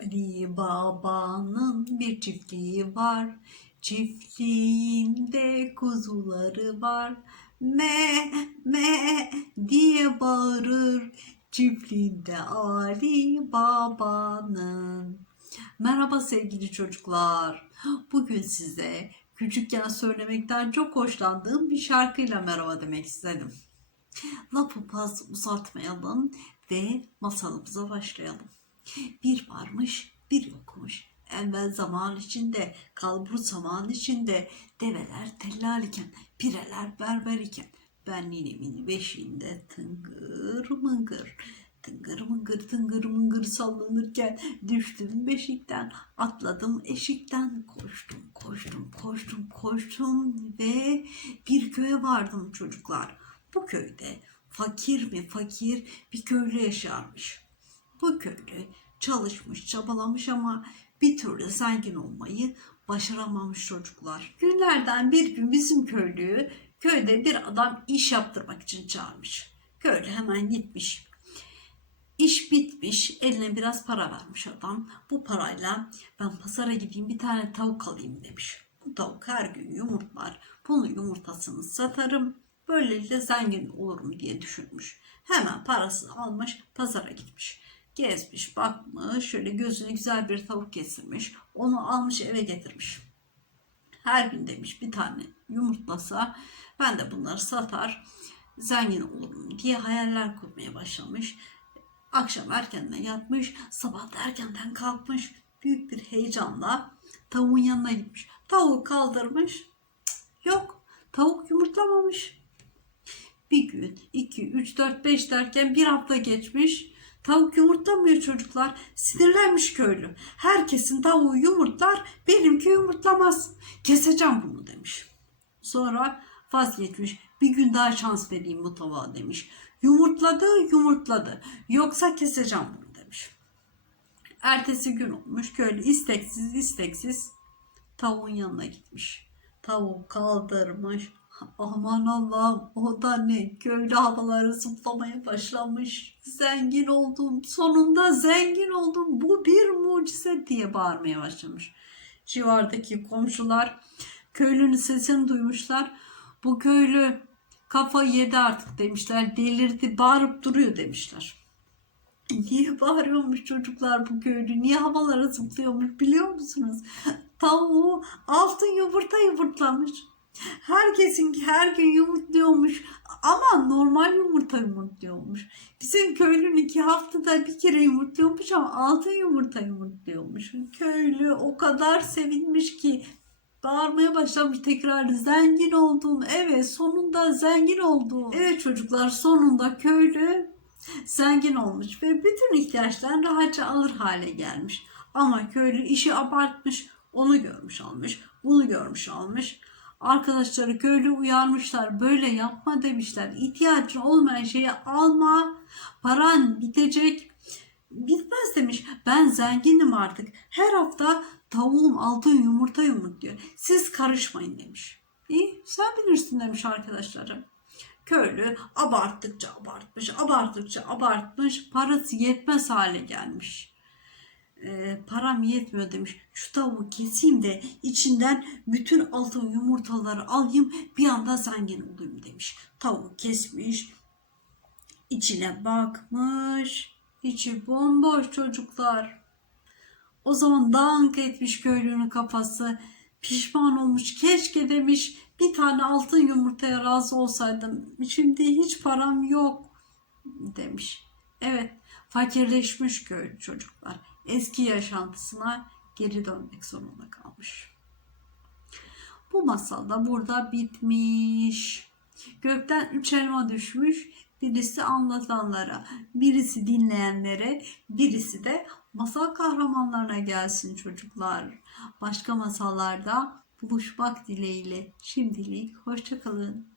Ali Baba'nın bir çiftliği var. Çiftliğinde kuzuları var. Me me diye bağırır. Çiftliğinde Ali Baba'nın. Merhaba sevgili çocuklar. Bugün size küçükken söylemekten çok hoşlandığım bir şarkıyla merhaba demek istedim. Lafı fazla uzatmayalım ve masalımıza başlayalım. Bir varmış, bir yokmuş. Evvel zaman içinde, kalbur zaman içinde, develer tellal iken, pireler berber iken, ben ninemin beşiğinde tıngır mıngır, tıngır mıngır tıngır mıngır sallanırken düştüm beşikten, atladım eşikten, koştum, koştum, koştum, koştum ve bir köye vardım çocuklar. Bu köyde fakir mi fakir bir köylü yaşarmış. Bu köylü çalışmış, çabalamış ama bir türlü zengin olmayı başaramamış çocuklar. Günlerden bir gün bizim köylüyü köyde bir adam iş yaptırmak için çağırmış. Köylü hemen gitmiş. İş bitmiş, eline biraz para vermiş adam. Bu parayla ben pazara gideyim bir tane tavuk alayım demiş. Bu tavuk her gün yumurtlar. Bunun yumurtasını satarım. Böylelikle zengin olurum diye düşünmüş. Hemen parasını almış, pazara gitmiş. Gezmiş, bakmış, şöyle gözüne güzel bir tavuk kestirmiş. Onu almış eve getirmiş. Her gün demiş bir tane yumurtlasa ben de bunları satar, zengin olurum diye hayaller kurmaya başlamış. Akşam erkenden yatmış, sabah da erkenden kalkmış. Büyük bir heyecanla tavuğun yanına gitmiş. Tavuğu kaldırmış. Yok, tavuk yumurtlamamış. Bir gün, iki, üç, dört, beş derken bir hafta geçmiş. Tavuk yumurtlamıyor çocuklar. Sinirlenmiş köylü. Herkesin tavuğu yumurtlar, benimki yumurtlamaz. Keseceğim bunu demiş. Sonra vazgeçmiş. Bir gün daha şans vereyim bu tavuğa demiş. Yumurtladı, yumurtladı. Yoksa keseceğim bunu demiş. Ertesi gün olmuş. Köylü isteksiz isteksiz tavuğun yanına gitmiş. Tavuğu kaldırmış. Aman Allah'ım o da ne? Köylü havaları zıplamaya başlamış. Zengin oldum. Sonunda zengin oldum. Bu bir mucize diye bağırmaya başlamış. Civardaki komşular köylünün sesini duymuşlar. Bu köylü kafayı yedi artık demişler. Delirdi bağırıp duruyor demişler. Niye bağırıyormuş çocuklar bu köylü? Niye havalara zıplıyormuş biliyor musunuz? Tavuğu altın yumurta yumurtlamış. Herkesin her gün yumurtluyormuş ama normal yumurta yumurtluyormuş. Bizim köylünün iki haftada bir kere yumurtluyormuş ama altın yumurta yumurtluyormuş. Köylü o kadar sevinmiş ki bağırmaya başlamış tekrar zengin oldum. Evet sonunda zengin oldum. Evet çocuklar sonunda köylü zengin olmuş ve bütün ihtiyaçlarını rahatça alır hale gelmiş. Ama köylü işi abartmış, onu görmüş almış, bunu görmüş almış. Arkadaşları köylü uyarmışlar, böyle yapma demişler. İhtiyacın olmayan şeyi alma, paran bitecek. Bitmez demiş. Ben zenginim artık. Her hafta tavuğum altın yumurta yumurtluyor. Siz karışmayın demiş. İyi sen bilirsin demiş arkadaşlarım. Köylü abarttıkça abartmış, abarttıkça abartmış, parası yetmez hale gelmiş. Ee, param yetmiyor demiş. Şu tavuğu keseyim de içinden bütün altın yumurtaları alayım bir anda zengin olayım demiş. Tavuğu kesmiş, içine bakmış, içi bomboş çocuklar. O zaman dank etmiş köylünün kafası. Pişman olmuş. Keşke demiş bir tane altın yumurtaya razı olsaydım. Şimdi hiç param yok demiş. Evet fakirleşmiş köylü çocuklar. Eski yaşantısına geri dönmek zorunda kalmış. Bu masal da burada bitmiş. Gökten üç elma düşmüş. Birisi anlatanlara, birisi dinleyenlere, birisi de masal kahramanlarına gelsin çocuklar. Başka masallarda buluşmak dileğiyle şimdilik hoşçakalın.